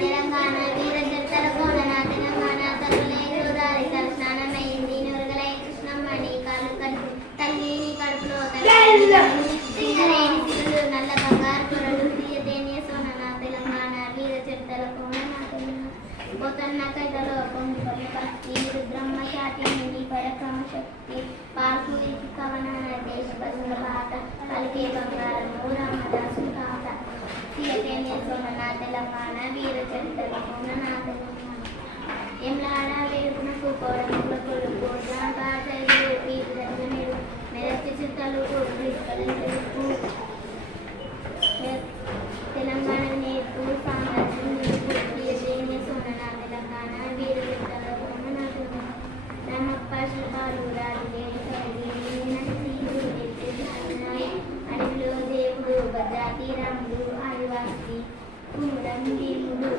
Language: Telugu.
తెలంగాణ వీర జట్టల కోన తెలంగాణ తల్లులే గోదావరి తలస్నానమైంది నురగలై కృష్ణమ్మని కాళ్ళు కడుపు తల్లిని కడుపులో సింగరేణి సిరులు నల్ల బంగారు పొరలు తీయతేనే సోన తెలంగాణ వీర జట్టల కోన పోతన్న కైటలో పొంగి పత్తి రుద్రమ్మ శాతి పరక్రమ శక్తి పాల్పు కవన దేశపతుల బాట పలికే బంగారం రామదాసు కాట తీయతేనే సోన తెలంగాణ వీర జట్టల కోన ఎంలాడ వేడుకునకు కోడముల కొడుకు బాటలు వీరు దగ్గర మెరచి చిత్తలు తెలంగాణ నేర్పు సామ్రాజ్యం తీయతేనే సోన తెలంగాణ వీర జట్టల కోన నమ్మప్ప శిల్పాలు అడవిలో దేవుడు భద్రాతి రాముడు ఆదివాసి కుముడం భీముడు